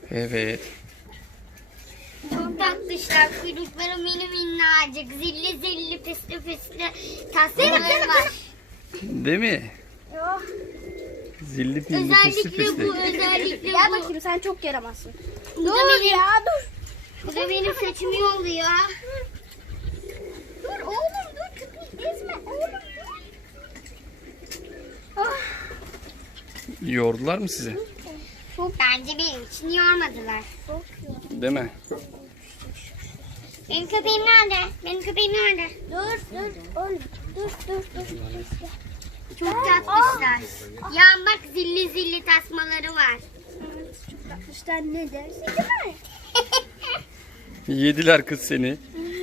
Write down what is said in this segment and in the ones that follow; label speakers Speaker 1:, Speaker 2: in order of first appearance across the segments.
Speaker 1: Evet.
Speaker 2: Çok tatlışlar. Kuyrukları mini minnacık. Zilli zilli pisli pisli tasmaları var.
Speaker 1: Değil mi?
Speaker 3: Yok.
Speaker 1: Zilli pilli pisli
Speaker 2: Özellikle
Speaker 1: pisli.
Speaker 2: bu, özellikle
Speaker 3: Gel
Speaker 2: bu.
Speaker 3: bakayım, sen çok yaramazsın.
Speaker 2: Bu da
Speaker 3: Dur
Speaker 2: benim,
Speaker 3: ya, dur.
Speaker 2: bu da benim saçımı yolluyor.
Speaker 3: Dur oğlum, dur, köpeği ezme oğlum. Ah,
Speaker 1: Yordular mı sizi?
Speaker 2: Bence benim için yormadılar.
Speaker 3: çok iyi.
Speaker 1: Değil mi?
Speaker 2: Benim köpeğim nerede? Benim köpeğim nerede?
Speaker 3: Dur oğlum, dur.
Speaker 2: Çok tatlışlar. Ya bak zilli zilli tasmaları var.
Speaker 3: İşte ne dersin değil mi?
Speaker 1: Yediler kız seni.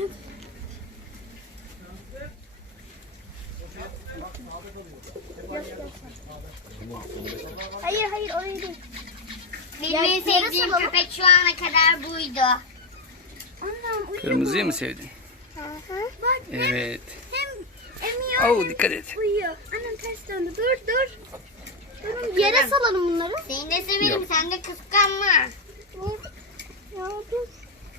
Speaker 3: Hayır oraya değil.
Speaker 2: Benim
Speaker 3: Ya,
Speaker 2: en
Speaker 3: yarı
Speaker 2: sevdiğim
Speaker 3: salalım.
Speaker 2: köpek şu ana kadar buydu.
Speaker 3: Annem uyuyor.
Speaker 1: Kırmızıyı mı sevdin?
Speaker 3: Bak
Speaker 1: Evet.
Speaker 3: hem emiyor
Speaker 1: Au
Speaker 3: hem
Speaker 1: dikkat et.
Speaker 3: uyuyor. Annem ters döndü. Dur. Durun, yere salalım bunları.
Speaker 2: Seni de severim,
Speaker 1: Yok.
Speaker 2: sen de kıskanma.
Speaker 3: Dur. Ya dur.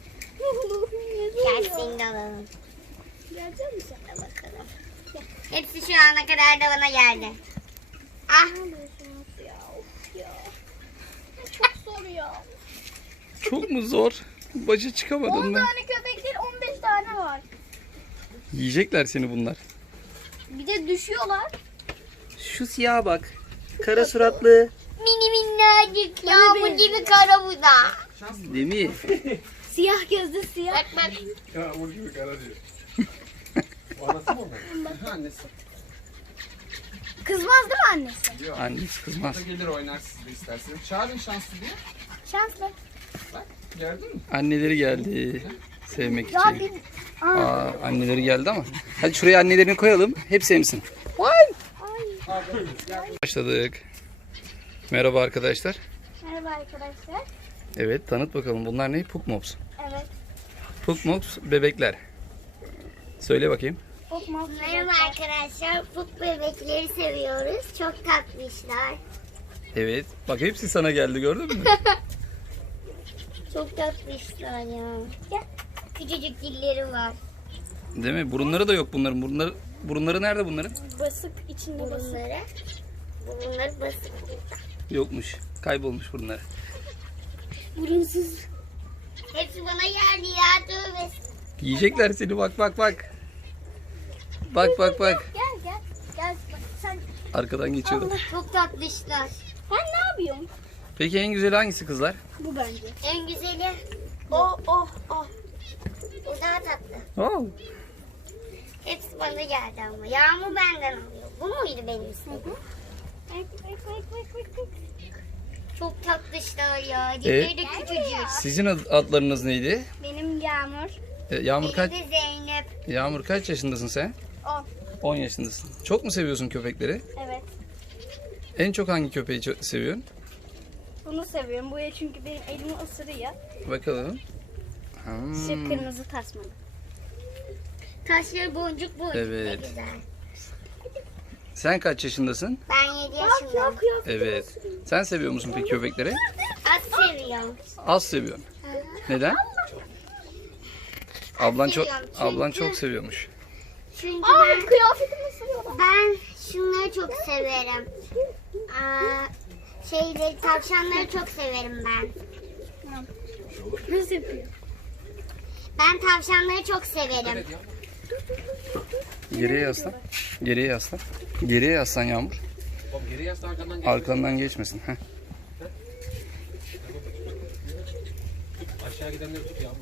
Speaker 2: Gel seni de alalım.
Speaker 3: Gelecek misin?
Speaker 2: Bakalım. Hepsi şu ana kadar da bana geldi. Ah,
Speaker 3: Ne yapıyorsunuz ya? Of ya. Çok zor ya.
Speaker 1: Çok mu zor? Başa
Speaker 3: 10
Speaker 1: çıkamadın mı?
Speaker 3: tane köpek değil, 15 tane var.
Speaker 1: Yiyecekler seni bunlar.
Speaker 3: Bir de düşüyorlar.
Speaker 1: Şu siyaha bak. Kara suratlı.
Speaker 2: mini minnacık yağmur gibi kara bu da.
Speaker 1: Değil mi?
Speaker 3: Siyah gözlü siyah.
Speaker 2: Bak bak.
Speaker 4: Yağmur gibi kara diyor. O anası mı onlar? Annesi.
Speaker 3: Kızmaz değil mi annesi?
Speaker 4: Yok.
Speaker 1: Annesi kızmaz.
Speaker 4: Da gelir oynar siz de isterseniz. Çağırın şanslı diye.
Speaker 3: Şanslı.
Speaker 4: Bak gördün mü?
Speaker 1: Anneleri geldi. Sevmek
Speaker 3: Ya
Speaker 1: için.
Speaker 3: bir...
Speaker 1: Aa, anneleri geldi ama. Hadi şuraya annelerini koyalım. Hepsi emsin. Başladık. Merhaba arkadaşlar.
Speaker 3: Merhaba arkadaşlar.
Speaker 1: Evet, tanıt bakalım. Bunlar ne? Pukmops.
Speaker 3: Evet.
Speaker 1: Pukmops bebekler. Söyle bakayım.
Speaker 3: Pokemon.
Speaker 2: Merhaba arkadaşlar. Puk bebekleri seviyoruz. Çok tatlışlar.
Speaker 1: Evet. Bak hepsi sana geldi, gördün mü?
Speaker 2: Çok tatlışlar ya.
Speaker 3: Gel.
Speaker 2: Küçücük dilleri var.
Speaker 1: Değil mi? Burunları da yok bunların. Burunları nerede bunların?
Speaker 3: Basık, içinde basık.
Speaker 2: Bunları basık.
Speaker 1: Yokmuş. Kaybolmuş burunları.
Speaker 3: Burunsuz.
Speaker 2: Hepsi bana geldi ya. Tövbe.
Speaker 1: Yiyecekler seni, bak. Bak.
Speaker 3: Gel. Gel bak sen.
Speaker 1: Arkadan geçiyorlar.
Speaker 2: Çok tatlışlar.
Speaker 3: Sen ne yapıyorsun?
Speaker 1: Peki en güzeli hangisi kızlar?
Speaker 3: Bu bence.
Speaker 2: En güzeli
Speaker 3: Oh.
Speaker 2: bu daha tatlı.
Speaker 1: Oh.
Speaker 2: Hepsi bana geldi ama. Yağmur benden alıyor. Bu muydu benim istediğim? Çok tatlışlar ya. Dilleri de küçücük.
Speaker 1: Sizin adlarınız neydi?
Speaker 3: Benim Yağmur.
Speaker 1: Yağmur kaç?
Speaker 2: Benim de Zeynep.
Speaker 1: Yağmur kaç yaşındasın sen?
Speaker 3: 10.
Speaker 1: 10 yaşındasın. Çok mu seviyorsun köpekleri?
Speaker 3: Evet.
Speaker 1: En çok hangi köpeği seviyorsun?
Speaker 3: Bunu seviyorum. Bu ya çünkü benim elimi ısırıyor.
Speaker 1: Bakalım.
Speaker 3: Şu kırmızı tasmalı.
Speaker 2: Taşları boncuk
Speaker 1: Evet.
Speaker 2: Ne güzel.
Speaker 1: Sen kaç yaşındasın?
Speaker 2: Ben 7 yaşındayım.
Speaker 1: Evet. Sen seviyor musun peki köpekleri?
Speaker 2: Az seviyorum.
Speaker 1: Az seviyorsun. Neden? Ablan çok
Speaker 2: seviyorum çünkü-
Speaker 1: ablan çok seviyormuş.
Speaker 2: Çünkü
Speaker 3: Kıyafetimi ısırıyorlar.
Speaker 2: ben şunları çok severim. Tavşanları çok severim ben.
Speaker 3: Nasıl yapıyor?
Speaker 2: Ben tavşanları çok severim.
Speaker 1: Geriye yaslan. Geriye yaslan Yağmur.
Speaker 4: Oğlum geri yaslan arkandan gel.
Speaker 1: Arkandan geçmesin. Heh.
Speaker 4: Aşağı gidenleri tut Yağmur.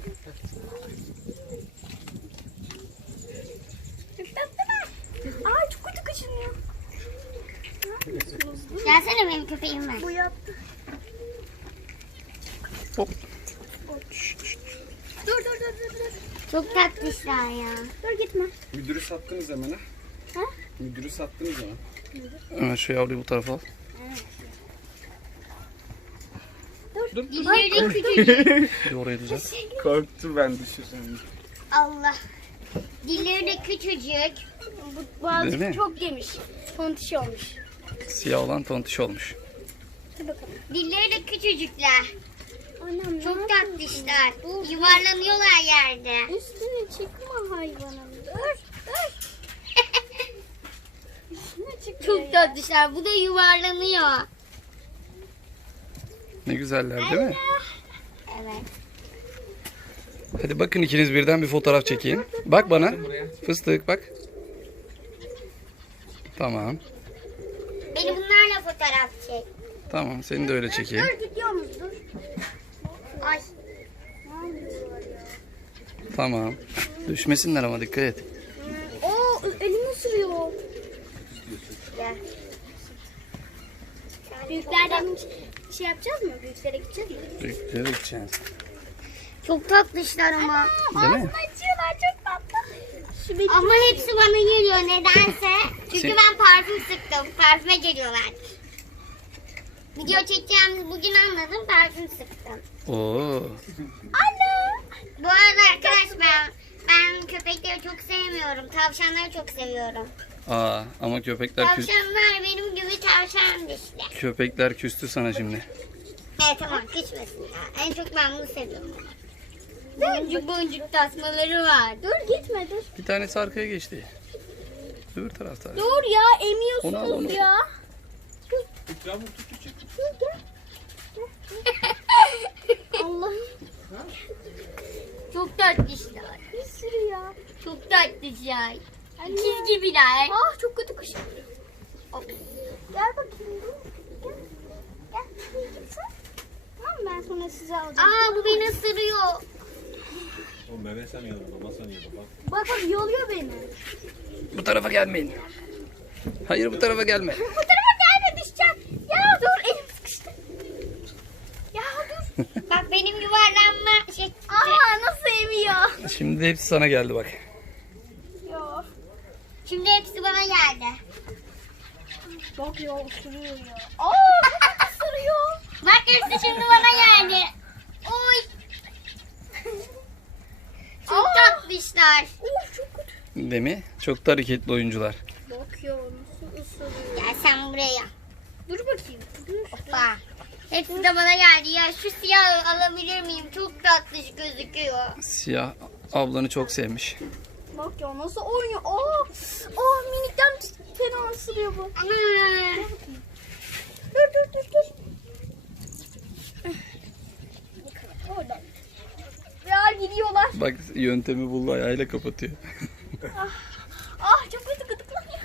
Speaker 3: Aa çok kötü kaşınıyor.
Speaker 2: Gelsene benim köpeğim var.
Speaker 3: Bu yaptı.
Speaker 1: Hop.
Speaker 3: Dur.
Speaker 2: Çok tatlışlar ya.
Speaker 3: Dur gitme.
Speaker 4: Müdürü sattınız hemen ha.
Speaker 3: Ha?
Speaker 4: Müdürü sattınız hemen.
Speaker 1: Hemen şu yavruyu bu tarafa al.
Speaker 2: Dilleri de küçücük.
Speaker 1: Bir orayı düzelt.
Speaker 4: Korktu ben düşürsem.
Speaker 2: Allah. Dilleri de küçücük.
Speaker 3: Bu
Speaker 1: Değil mi?
Speaker 3: boğazcık çok geniş. Tontiş olmuş.
Speaker 1: Siyah olan tontiş olmuş.
Speaker 3: Hadi bakalım.
Speaker 2: Dilleri de küçücükler.
Speaker 3: Annem
Speaker 2: Çok
Speaker 3: ne
Speaker 2: tatlışlar. Yuvarlanıyorlar yerde.
Speaker 3: yapıyorsun? Üstüne çıkma hayvanım. Dur. Üstüne çıkma.
Speaker 2: Çok tatlışlar. Bu da yuvarlanıyor.
Speaker 1: Ne güzeller değil mi?
Speaker 2: Evet.
Speaker 1: Hadi bakın ikiniz birden bir fotoğraf çekeyim. Bak bana. Fıstık bak. Tamam.
Speaker 2: Beni bunlarla fotoğraf çek.
Speaker 1: Tamam seni de öyle çekeyim.
Speaker 3: Dur gidiyor musun? Dur.
Speaker 2: Ay.
Speaker 3: Ne yapıyorlar ya?
Speaker 1: Tamam. Düşmesinler ama dikkat et.
Speaker 3: Oo elimi ısırıyor.
Speaker 2: Gel.
Speaker 3: Büyüklerden şey yapacağız mı? Büyüklere gideceğiz mi?
Speaker 1: Büyüklere gideceğiz.
Speaker 2: Çok tatlışlar ama.
Speaker 1: Değil mi?
Speaker 3: Açıyorlar çok tatlı. Şu benim.
Speaker 2: Ama hepsi bana geliyor nedense. Çünkü
Speaker 1: Sen-
Speaker 2: ben parfüm sıktım. Parfüme geliyorlar. Video çekeceğimiz bugün anladım. Parfüm sıktım.
Speaker 1: Oo.
Speaker 2: Bu arada arkadaş ben köpekleri çok sevmiyorum. Tavşanları çok seviyorum.
Speaker 1: Aa ama
Speaker 2: Tavşanlar benim gibi tavşan işte.
Speaker 1: köpekler küstü sana şimdi.
Speaker 2: Evet tamam küçmesin ya. En çok ben bunu seviyorum. Boncuk boncuk tasmaları var.
Speaker 3: Dur gitme dur.
Speaker 1: Bir tanesi arkaya geçti. Öbür tarafta.
Speaker 3: Dur ya
Speaker 1: Onu al,
Speaker 3: emiyorsunuz
Speaker 1: onu.
Speaker 3: ya.
Speaker 4: Yağmur tut çek.
Speaker 3: Allah'ım
Speaker 2: Çok tatlışlar.
Speaker 3: bir sürü ya.
Speaker 2: Çok tatlışlar.
Speaker 3: Anne.
Speaker 2: İkiz gibiler.
Speaker 3: Ah çok kötü kuş. Gel bakayım dur. Gel. Gel. Gitsin. Tamam ben sonra size alacağım.
Speaker 2: Aa bu beni ısırıyor.
Speaker 4: Oğlum bebe sen yiyorsun, baba sen yiyorsun. Bak.
Speaker 3: Bak bak yoluyor beni.
Speaker 1: Bu tarafa gelmeyin. Hayır bu tarafa gelme.
Speaker 3: Bu tarafa gelme düşeceğim. Ya dur elim sıkıştı. Ya dur.
Speaker 2: Bak benim yuvarlanma şekli.
Speaker 3: Aa nasıl emiyor?
Speaker 1: Şimdi de hepsi sana geldi bak.
Speaker 3: Ya.
Speaker 2: Şimdi hepsi bana geldi.
Speaker 3: Bak ya ısırıyor ya. Aa çok ısırıyor.
Speaker 2: Bak hepsi şimdi bana geldi. Oy. Çok tatlışlar.
Speaker 3: Of çok kötü.
Speaker 1: Değil mi? Çok da hareketli oyuncular.
Speaker 3: Bak ya nasıl ısırıyor.
Speaker 2: Gel sen buraya.
Speaker 3: Dur bakayım. Dur.
Speaker 2: Hoppa. Hepsi de bana geldi. Ya şu siyahı alabilir miyim? Çok tatlış gözüküyor.
Speaker 1: Siyah ablanı çok sevmiş.
Speaker 3: Bak ya nasıl oynuyor. Aa minikten fena ısırıyor bu.
Speaker 2: Ana.
Speaker 3: Dur. Oradan. Ya gidiyorlar.
Speaker 1: Bak yöntemi buldu ayağıyla kapatıyor.
Speaker 3: Ah çok kötü gıdıklanıyor.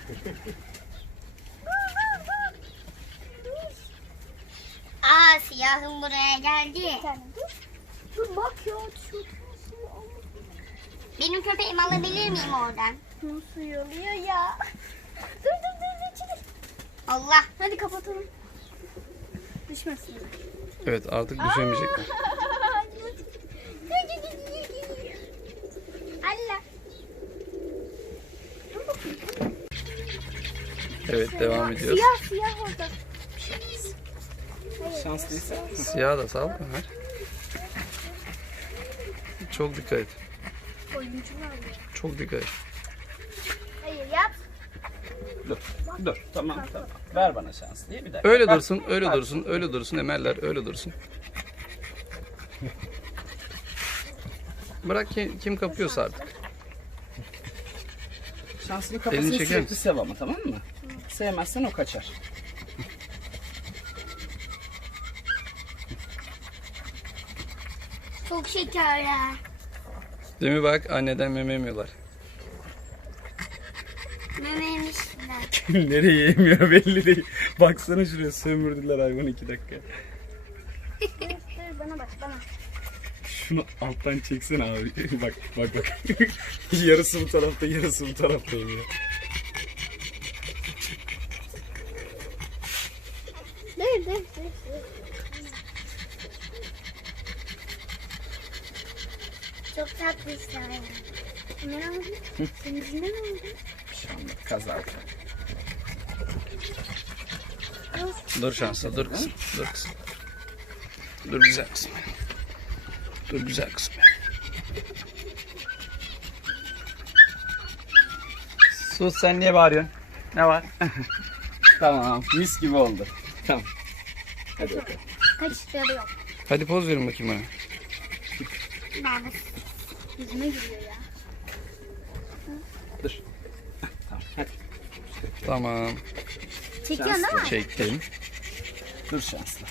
Speaker 3: Dur.
Speaker 2: Aa siyahım buraya geldi.
Speaker 3: Bir tane dur. Dur bak ya çok nasıl
Speaker 2: Benim köpeğimi alabilir miyim oradan?
Speaker 3: nasıl yoluyor ya. Dur çekil.
Speaker 2: Allah.
Speaker 3: Hadi kapatalım. Düşmesin.
Speaker 1: Evet artık düşemeyecekler.
Speaker 3: Allah.
Speaker 1: Evet devam ediyoruz.
Speaker 3: Siyah orada.
Speaker 4: Şanslıysa.
Speaker 1: Siyah da sal Ömer. Çok dikkat et.
Speaker 3: Oyuncular ya.
Speaker 1: Çok dikkat et.
Speaker 3: Hayır yap.
Speaker 5: Dur tamam. Ver bana şanslıyı bir dakika.
Speaker 1: Öyle
Speaker 5: Bak,
Speaker 1: dursun, öyle dursun, öyle dursun Emeller, öyle dursun. Bırak kim kapıyorsa artık.
Speaker 5: Şanslının
Speaker 1: Elini
Speaker 5: kafasını
Speaker 1: çeker
Speaker 5: sürekli
Speaker 1: misin?
Speaker 5: sev ama tamam mı? Sevmezsen o kaçar.
Speaker 2: Çok şekerler.
Speaker 1: Değil mi bak anneden meme yemiyorlar.
Speaker 2: Mememişler.
Speaker 5: Nereye yemiyor belli değil. Baksana şuraya sömürdüler hayvanı 2 dakika.
Speaker 3: Dur bana bak bana.
Speaker 5: Şunu alttan çeksene abi. bak. Yarısı bu tarafta yarısı bu tarafta yemiyor.
Speaker 3: Dur.
Speaker 2: Çok tatlışlar.
Speaker 3: Ne oldu? Senin yüzünden ne oldu?
Speaker 5: Şanlık kaza.
Speaker 1: Dur şanslı, dur kızım, dur kızım. Dur güzel kızım. Dur güzel kızım. Sus sen niye bağırıyorsun? Ne var?
Speaker 5: Tamam mis gibi oldu. Tamam. Hadi bakalım.
Speaker 3: Kaçışları yok.
Speaker 1: Hadi poz verin bakayım bana.
Speaker 2: Ben de.
Speaker 3: Yüzüme giriyor ya.
Speaker 5: Dur. Tamam hadi.
Speaker 1: Tamam.
Speaker 3: Çekiyorsun değil mi?
Speaker 1: Çektim.
Speaker 5: Dur şanslı.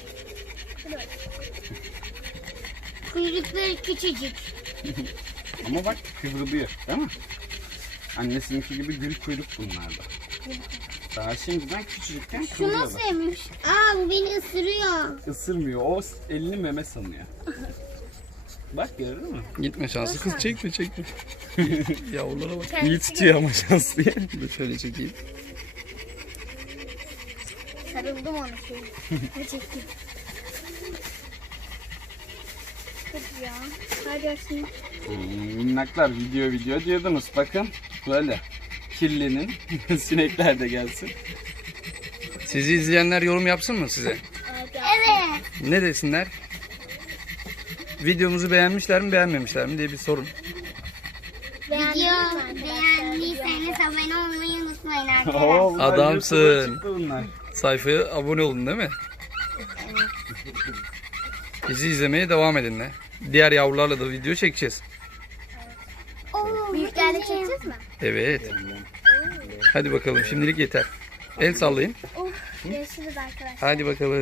Speaker 2: Kuyrukları küçücük.
Speaker 5: Ama bak kıvrılıyor değil mi? Annesininki gibi gül kuyruk bunlar da. Daha şimdiden küçücükken
Speaker 2: Şu
Speaker 5: kıvrılıyorlar.
Speaker 2: nasıl yemiş? Aa bu beni ısırıyor.
Speaker 5: Isırmıyor. O elini meme sanıyor. Bak gördün mü?
Speaker 1: Gitme şanslı kız, çekme. Yavrulara bak.
Speaker 5: İyi tutuyor ama şanslı.
Speaker 1: Bir de şöyle çekeyim.
Speaker 3: Sarıldım onu şey. Ne çektim. Kız ya. Hadi açayım.
Speaker 5: Minnaklar video diyordunuz. Bakın böyle. Kirlinin sinekler de gelsin.
Speaker 1: Sizi izleyenler yorum yapsın mı size?
Speaker 2: Evet.
Speaker 1: Ne desinler? Videomuzu beğenmişler mi beğenmemişler mi diye bir sorun.
Speaker 2: Video beğendiyseniz abone olmayı unutmayın arkadaşlar.
Speaker 5: Oo, bunlar
Speaker 1: Adamsın.
Speaker 5: YouTube'a çıktı bunlar.
Speaker 1: Sayfaya abone olun değil mi? Bizi izlemeye devam edin de. Diğer yavrularla da video çekeceğiz.
Speaker 3: Büyüklerle çekeceğiz mi?
Speaker 1: Evet. Hadi bakalım şimdilik yeter. El sallayın.
Speaker 3: Görüşürüz arkadaşlar.
Speaker 1: Hadi bakalım.